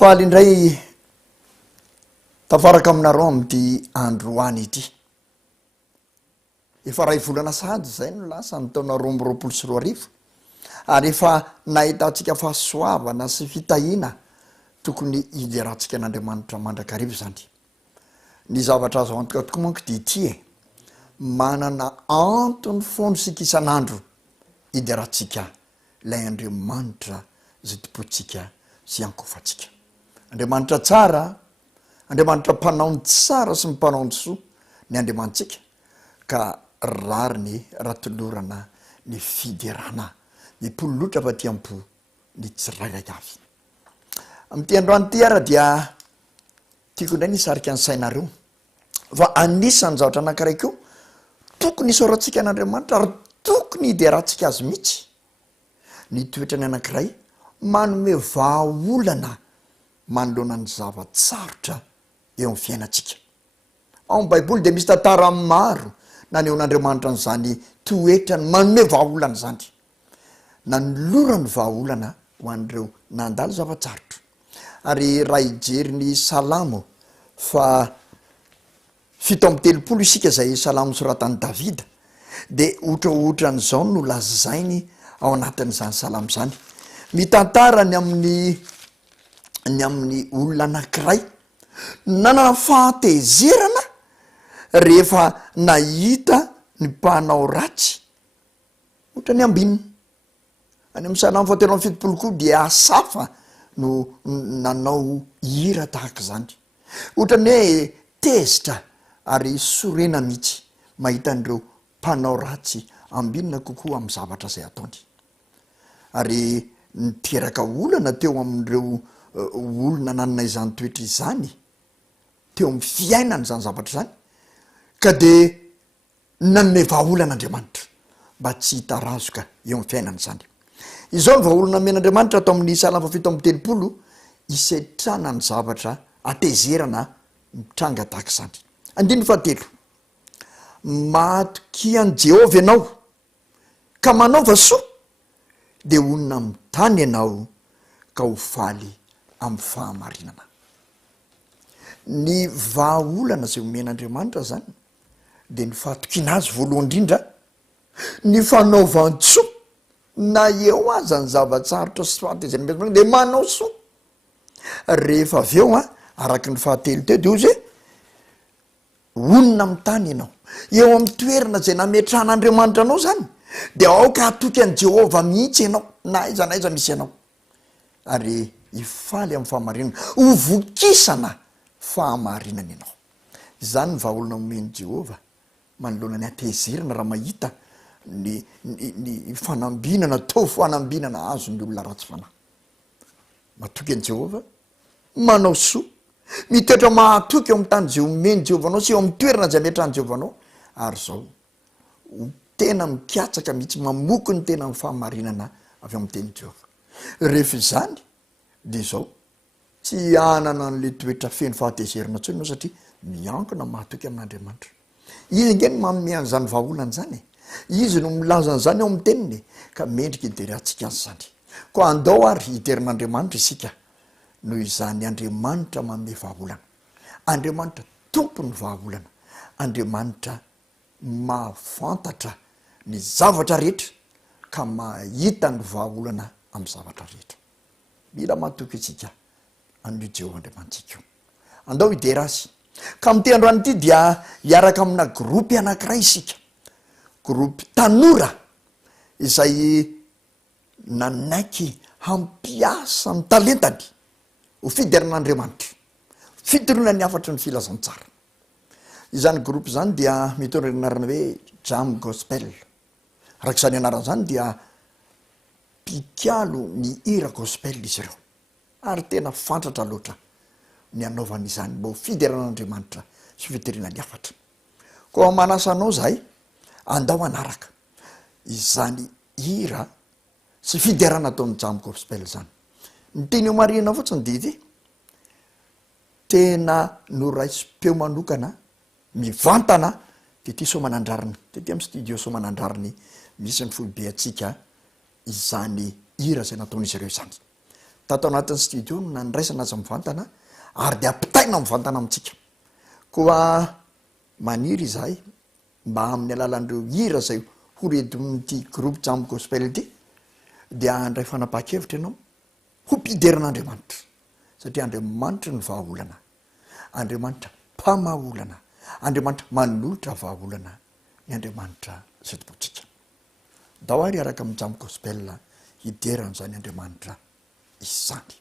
faly indray tafaraka aminareo amity androany ity efa ray volana sady zay no lasa ny taona 2024 ary efa nahitatsika fahasoavana sy fitahina tokony ideratsika an'Andriamanitra mandrakarivo zany. Ny zavatra azo antoka tokoa manko dia ity manana antony fono sika isan'andro ideratsika lay Andriamanitra zay topotsika sy ankofatsika. Andriamanitra tsara, Andriamanitra mpanaony tsara sy mipanaony soa ny Andriamantsika ka rary ny ratolorana ny fiderana ny pololotra vatiampo ny tsirairay avy. Amty androany ty ara dia tiako indray nisarika ny sainareo fa anisan'ny zavatra anankiray koa tokony isaorantsika an'Andriamanitra ary tokony ideratsika azy mihitsy ny toetra ny anankiray manome vahaolana manoloana ny zavatsarotra eo amin'ny fiainantsika. Ao amin'ny Baiboly dia misy tantara maro nanehoan'Andriamanitra n'izany toetrany manome vahaolana zany, nanolorany vahaolana ho an'ireo nandalo zavatsarotra. Ary raha ijery ny salamo fa 7:30 isika zay salamo soratan'i Davida dia ohatraohatran'izao no lazainy ao anatin'izany salamo zany. Mitantara ny amin'ny olona anankiray nanana fahatezerana rehefa nahita ny mpanao ratsy ohatra ny ambinina. Any amin'ny salamo 7:70 koa dia asafa no nanao hira tahaka zany, ohatra ny hoe tezitra ary sorena mihitsy mahita an'ireo mpanao ratsy ambinina kokoa amin'ny zavatra zay ataony. Ary niteraka olana teo amin'ireo olona nanana izany toetra izany teo amin'ny fiainana zany zavatra zany ka dia nanome vahaolan'Andriamanitra mba tsy hitarazoka eo amin'ny fiainana zany. Izao ny vahaolana men'Andriamanitra atao amin'ny salamo 7:30 isetrana ny zavatra atezerana mitranga tahaka zany. 1 matoky an' Jehova ianao ka manaova soa dia onona mitany ianao ka ho faly amin'ny fahamarinana. Ny vahaolana zay omen'Andriamanitra zany dia ny fahatokiana azy voalohany indrindra, ny fanaovan-tsoa na eo aza ny zavatsarotra sy fahatezerana dia manao soa. Rehefa avy eo araka ny fahatelo teo dia ozy onona mitany ianao eo amin'ny toerana zay nametrahan'Andriamanitra anao zany dia aoka atoky an' Jehova mihitsy ianao na aiza na aiza misy ianao ary hifaly amin'ny fahamarinana, ho vokisana fahamarinana ianao. Izany ny vahaolana omen'i Jehova manoloana ny atezerana raha mahita ny fanambinana tao fanambinana azo ny olona ratsy fanahy. Matoky an' Jehova, manao soa, mitoetra mahatoky eo amin'ny tany zay omeny Jehova anao sy eo amin'ny toerana zay ametrahan'i Jehova anao, ary zao tena mikatsaka mihitsy mamoky ny tena amin'ny fahamarinana avy amin'ny teny Jehova. Rehefa izany dia zao tsy hanana n'le toetra feno fahatezerana tsony ianao satria miankina mahatoky amin'Andriamanitra. Izy nge ny manome an'izany vahaolana zany, izy no milaza an'izany eo amin'ny teniny ka mendrika ideratsika azy zany. Koa andao ary hiderin'Andriamanitra isika noho izany Andriamanitra manome vahaolana. Andriamanitra tompony vahaolana, Andriamanitra mahafantatra ny zavatra rehetra ka mahita ny vahaolana amin'ny zavatra rehetra. Mila matoky isika an'io Jehova Andriamantsika io, andao hidera azy. Ka amin'ity androany ity dia hiaraka amina gropy anankiray isika, gropy tanora izay nanaiky hampiasa ny talentany ho fideran'Andriamanitra, fitoroana ny afatry ny filazantsara. Izany gropy zany dia mitondra ny anarana hoe Jam Gospel. Arak'izany anarana zany dia mpikalo ny hira gospel izy ireo ary tena fantatra loatra ny anaovana izany mba ho fideran'Andriamanitra sy fitoriana ny afatra. Koa manasa anao zahay andao anaraka izany hira sy fiderana ataon'ny Jam Gospel zany. Ny teny eo marina fotsiny dia tena noraisim-peo manokana mivantana tety somanandrariny, tety amin'ny studio somanandrariny misy ny foibe atsika izany hira zay nataon'izy ireo izany. tato anatin'ny studio no nandraisana azy mivantana ary de ampitaina mivantana amintsika koa maniry izahay mba amin'ny alalan'ireo hira zay horedin'ity groupe jam gospel ity dia andray fanapaha-kevitra ianao ho mpideran'Andriamanitra satria Andriamanitra ny vahaolana, Andriamanitra mpamaolana, Andriamanitra manolotra vahaolana, ny Andriamanitra zay tompontsika. Dao ary araka amin'ny jam gospel hideran'izany Andriamanitra izany.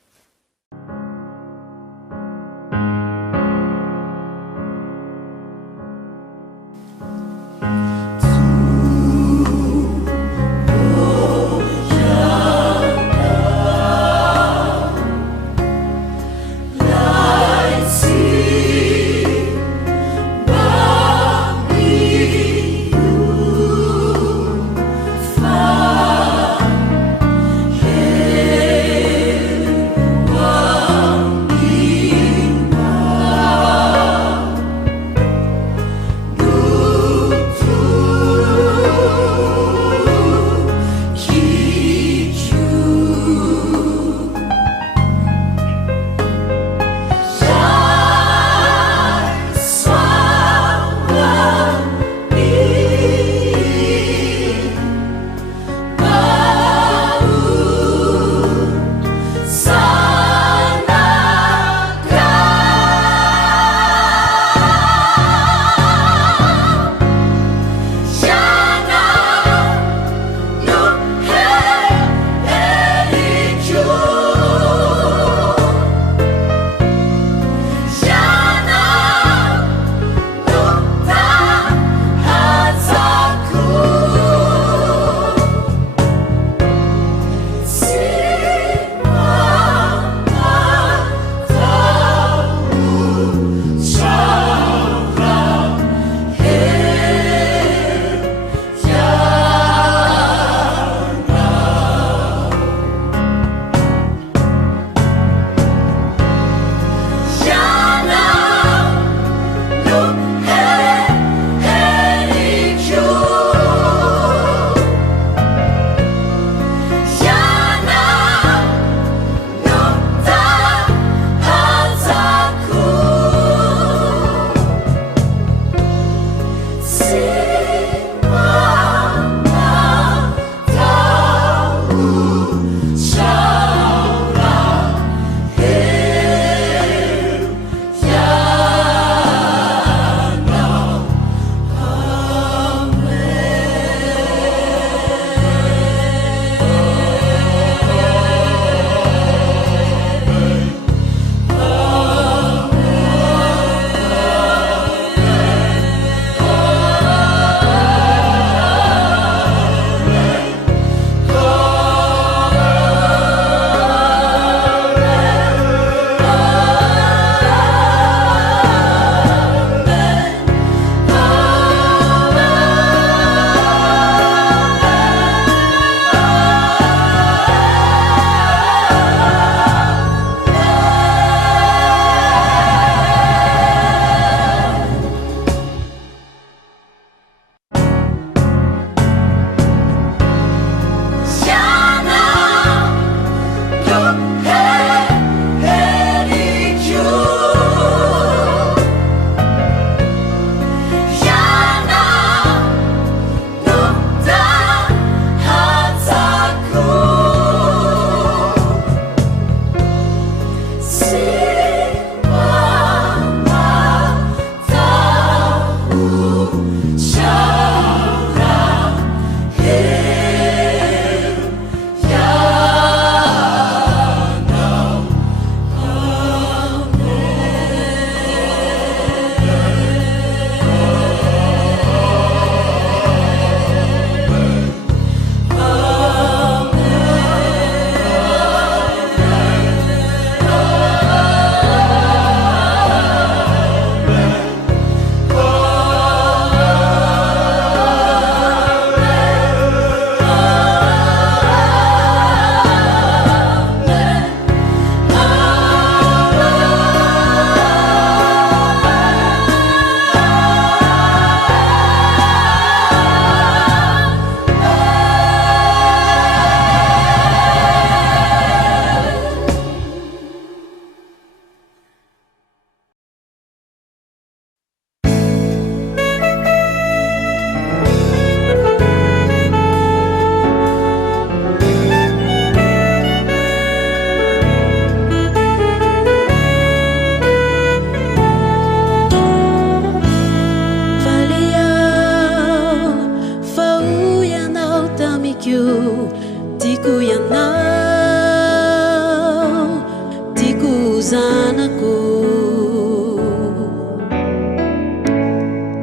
zanako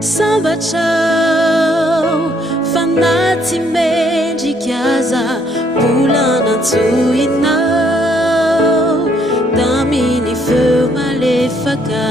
sambatrao fanaty mendrikaza volanantsoinao daminy feo malefaka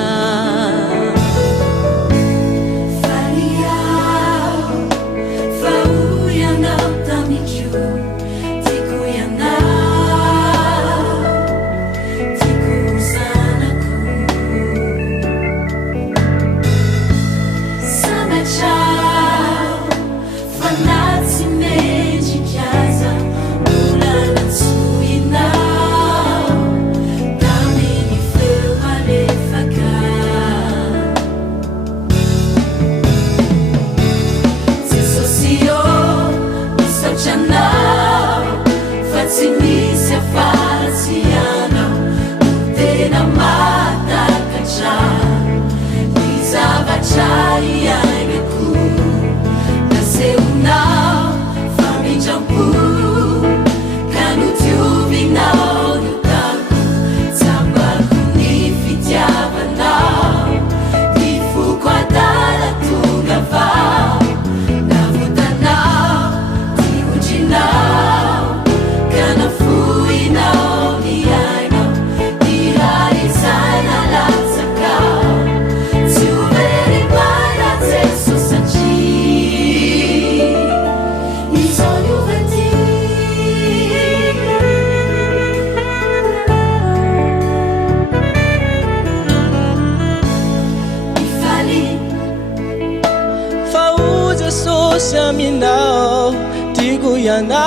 Aminao tigo yanao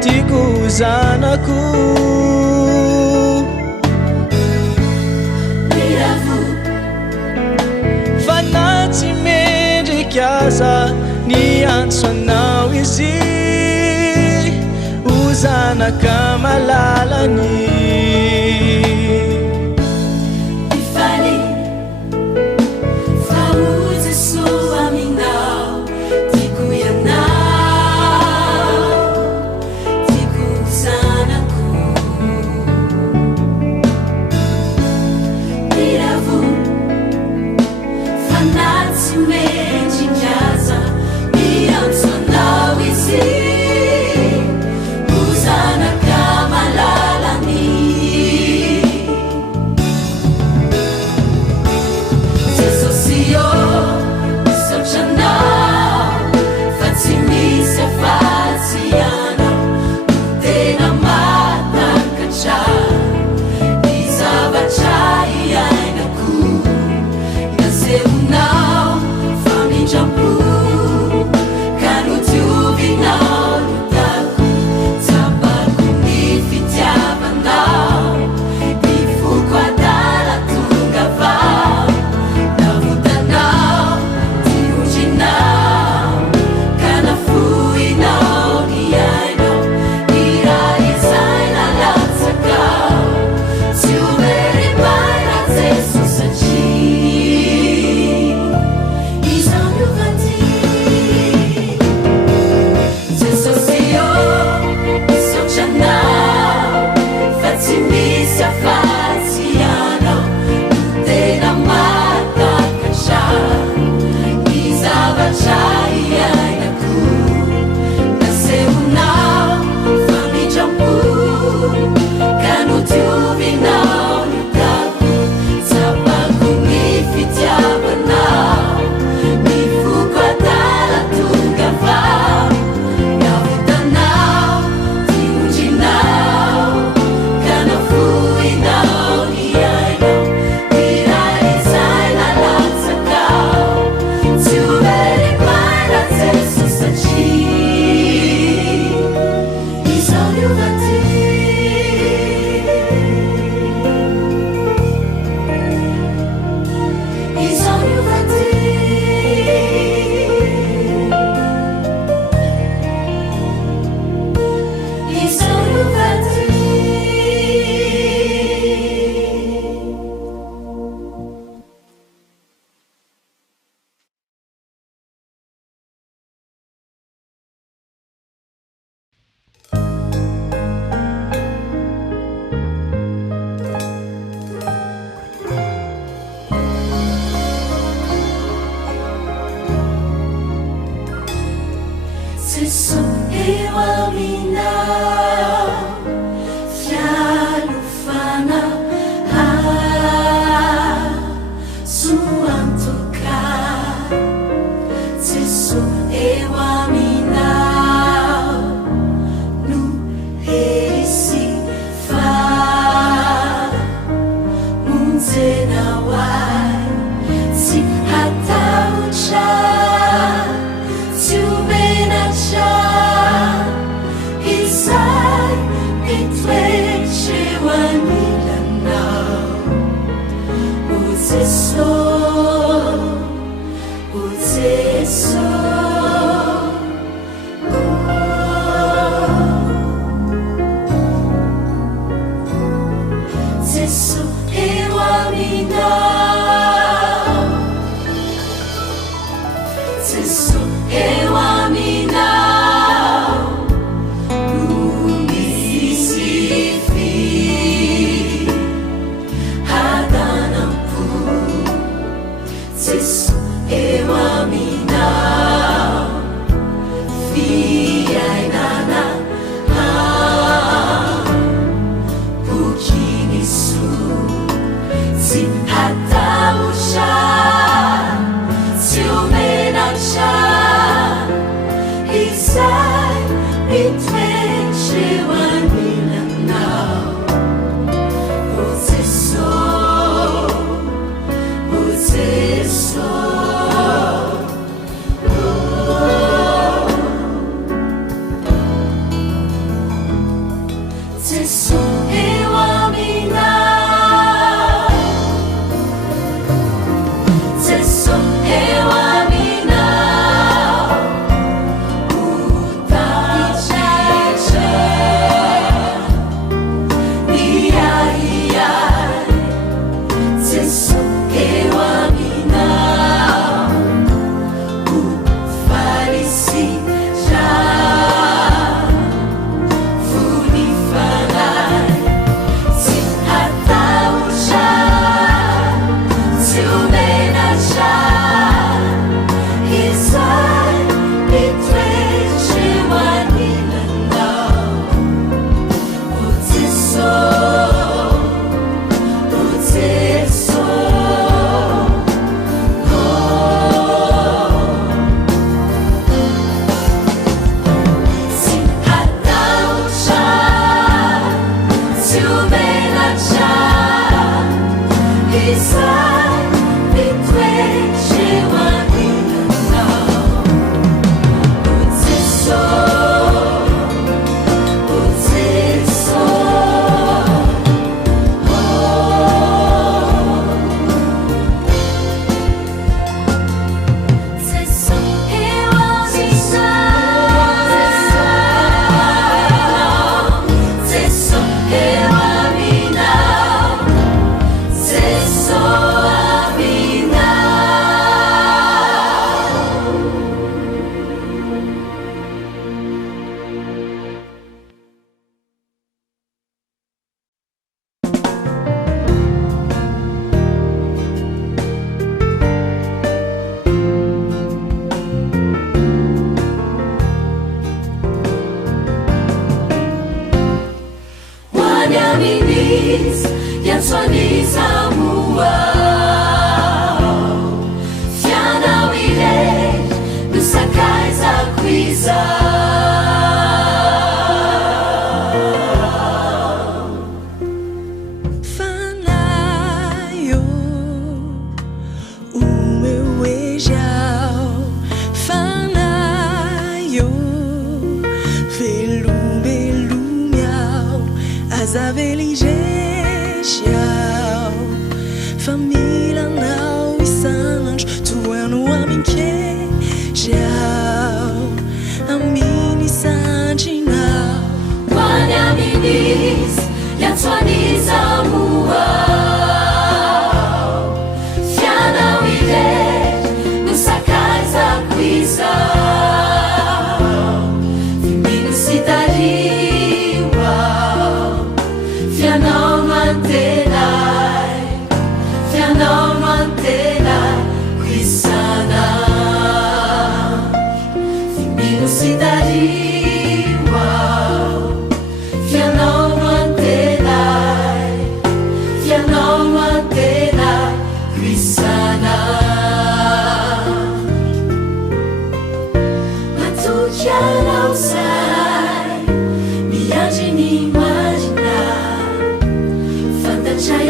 tigo zanako fanaty mendrikaza ny antso anao izy ozanaka malalany Uzana kama lala Fantasia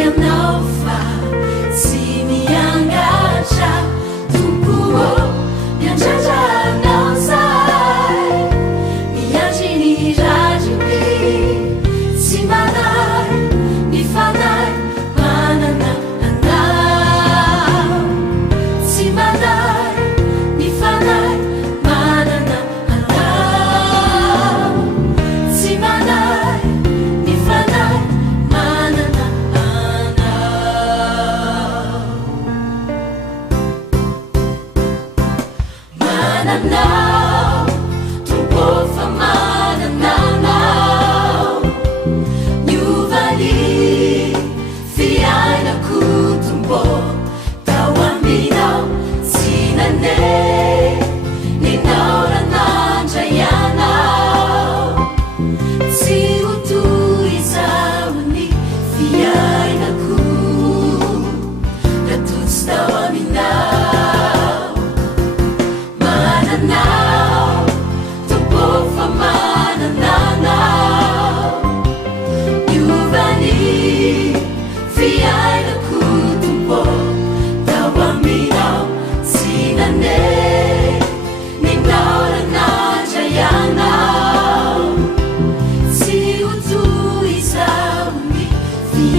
am naufa, si mianga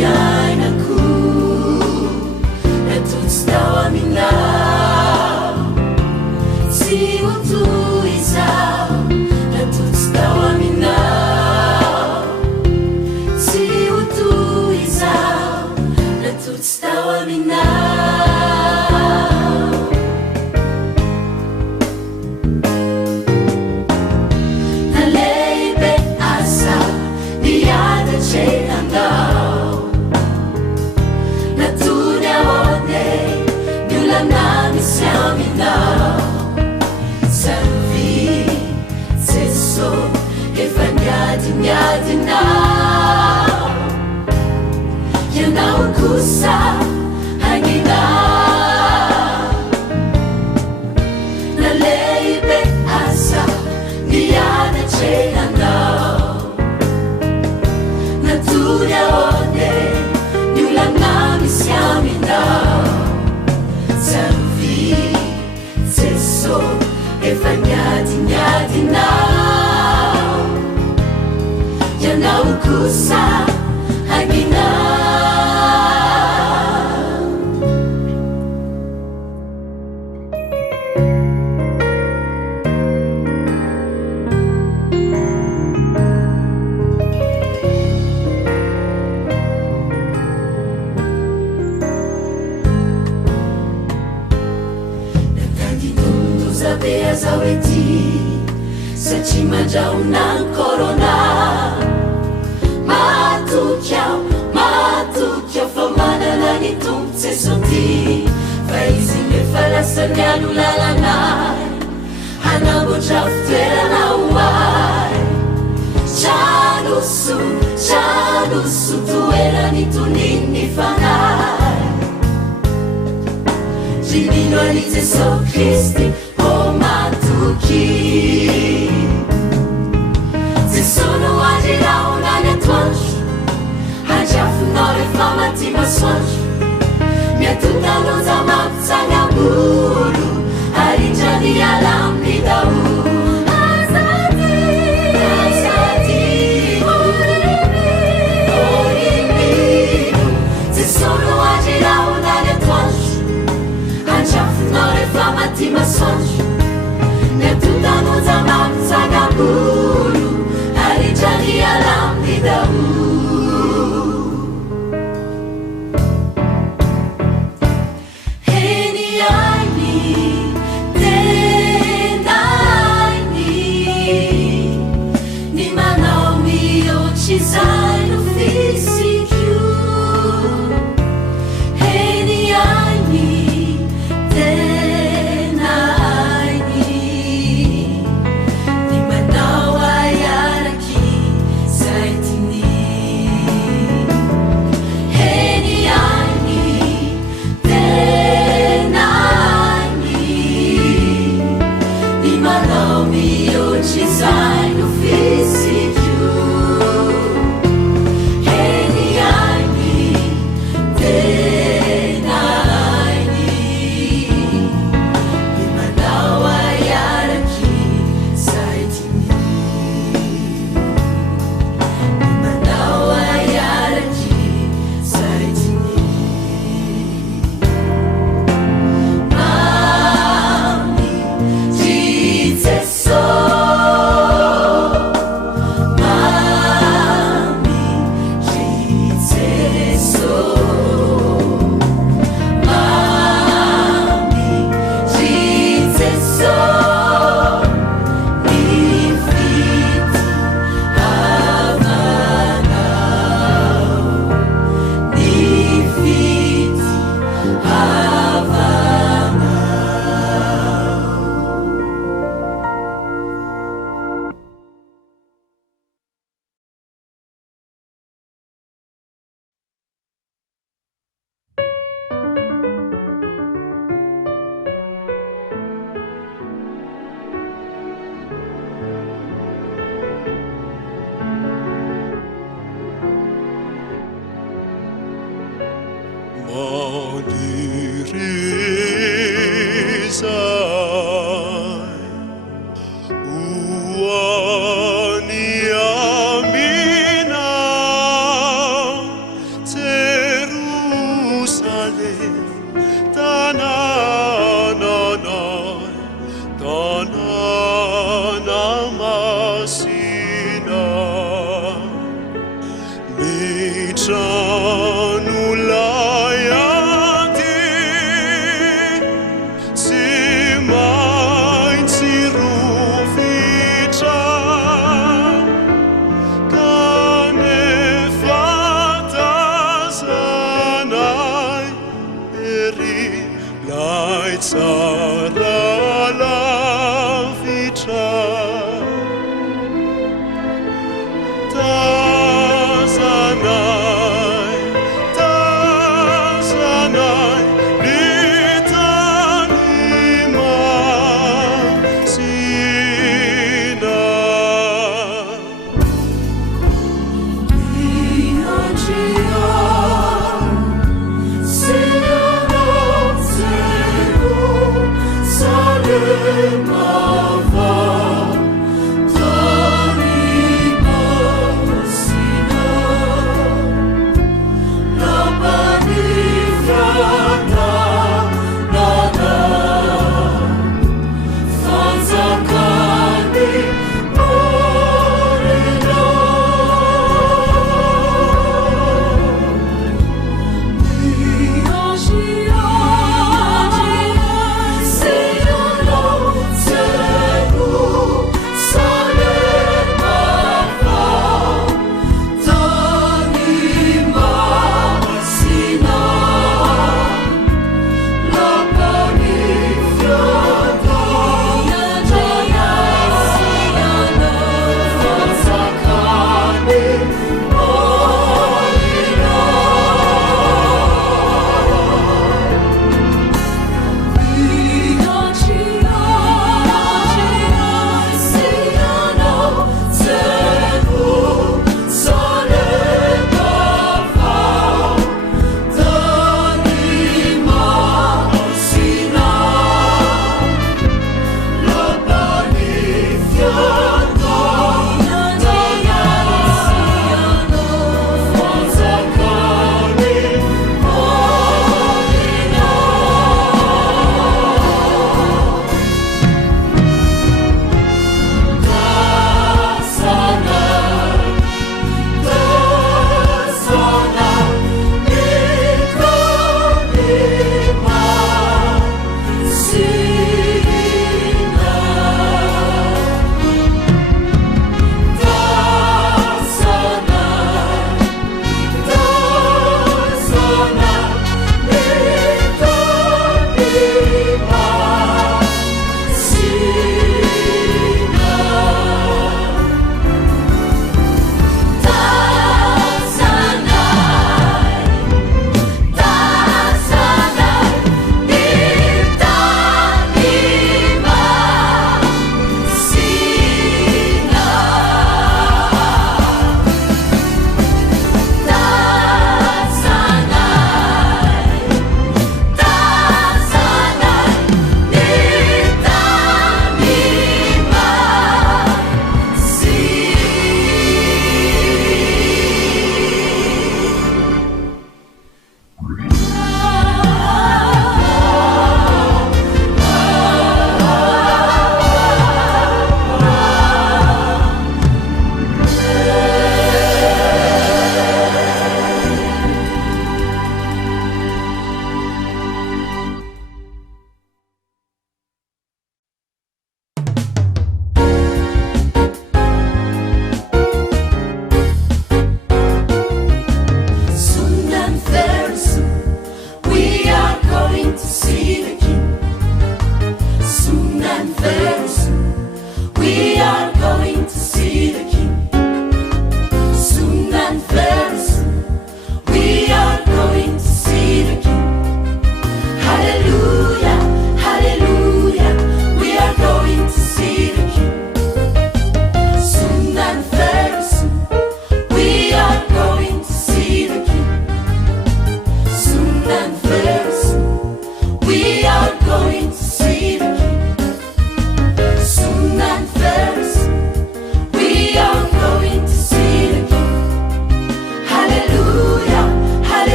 fiainako natotsy tao aminao tsy ho toy izao natotsy tao aminao tsy ho toy izao natotsy tao aminao nalehibe asa niadatry andao natony ahoane ny olana misy aminao samby Jeso efa niadinao ianao kosa haninao nalehibe asa niadatry andao natony ahoane ny olana misy aminao samby Jeso efa niadinao ianao kosa haninao be azao ety satria mandrahonany corona matoky ao fa manana ny tompo Jeso ty fa izy nefa lasany alo lalanay hanamboatra fitoerana hoay tranoso toerany toniny fanay rinino ani Jeso Kristy matoky Jeso no arirahonany atoandro handrafinao rehefa maty masoandro miatotanonja mampitsangambolo arindrany ala amin'ny daholo azady orimino Jeso no arirahonany atoandro handrafinao rehefa maty masoandro miatotanonja mampitsangambolo arindrany ala amin'ny daholo Zay no fisiku heni aini tena aini ni manawa yaraki zaitini heni aini tena aini ni manawa miochi zai no fisiku Uoni amina Sing along, sing along.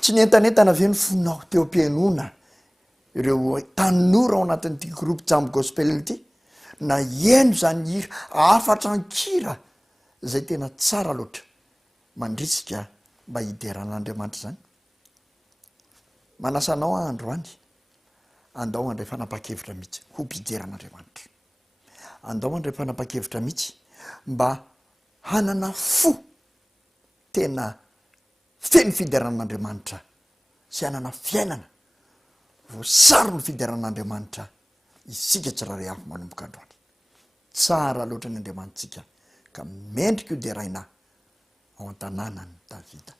tsy nentanentana ve ny fonao teo am-pianona ireo tanora ao anatin'ity groupe jambo gospel ity na eno zany hira afatra ankira zay tena tsara loatra mandrisika mba hideran'Andriamanitra zany. Manasanao andro any andao andray fanapa-kevitra mihitsy ho mpideran'Andriamanitra, andao andray fanapa-kevitra mihitsy mba hanana fo tena feno fideran'Andriamanitra sy hanana fiainana voasaro ny fideran'Andriamanitra isika tsirairay avy manomboka androany. Tsara loatra ny Andriamanitsika ka mendrika io de raina ao an-tanànany Davida.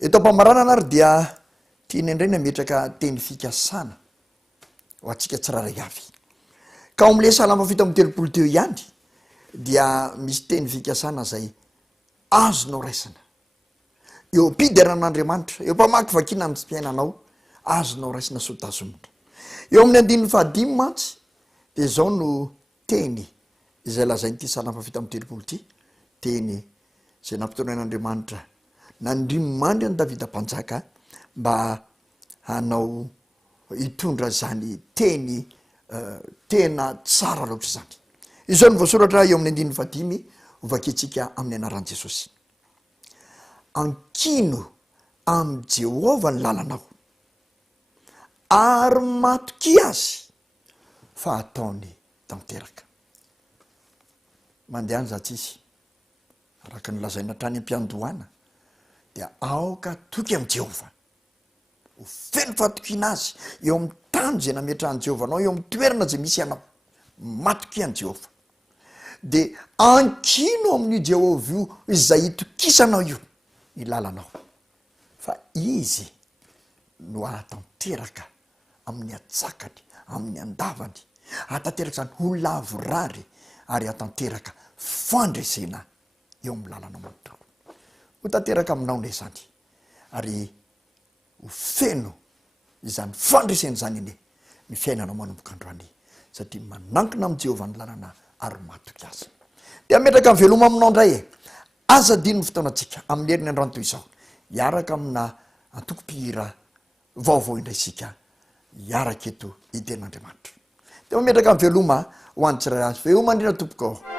Eto am-pamaranana ary dia tiany indray nametraka teny fikasana ho antsika tsirairay avy. Ka ao am'le salama 7:30 teo ihany dia misy teny fikasana zay azonao raisina. Eo ampideran'Andriamanitra, eo mpamaky vakina amin'ny fiainanao, azonao raisina sotazomotra. Eo amin'ny 15 mantsy de zao no teny izay lazain'ity salama 7:30 ity, teny zay nampitonain'Andriamanitra nandrimandry any Davida mpanjaka mba hanao hitondra zany teny tena tsara loatra zany. Izao no voasoratra eo amin'ny 15 ovakitsika amin'ny anaran'i Jesosy. Ankino am' Jehova ny lalanao ary matoky azy fa ataony tanteraka. Mandeha any zatsisy araka ny lazaina trany am-piandohana dia aoka toky am' Jehova ho feno fahatokiana azy eo amin'ny tany zay nametrahan'i Jehova anao, eo amin'ny toerana zay misy anao, matoky an' Jehova. De ankino amin'io Jehova io izay hitokisanao io ny lalanao, fa izy no ahatanteraka amin'ny atsakany, amin'ny andavany, ahatanteraka zany ho lavorary ary ahatanteraka fandresena eo amin'ny lalanao manontolo. Ho tanteraka aminao ne zany ary ho feno izany fandresena zany ine ny fiainanao manomboka androany satria manankina am' Jehova ny lalana ary matoky azy. De ametraka amin'ny veloma aminao ndray e. Aza dino ny fotoanantsika amin'ny herin'ny androany toy izao, hiaraka amina antoko-pihira vaovao indraisika hiaraka eto iten'Andriamanitra. De mametraka amin'ny veloma ho any tsirairay azy. Veloma indrindra tompoko ao.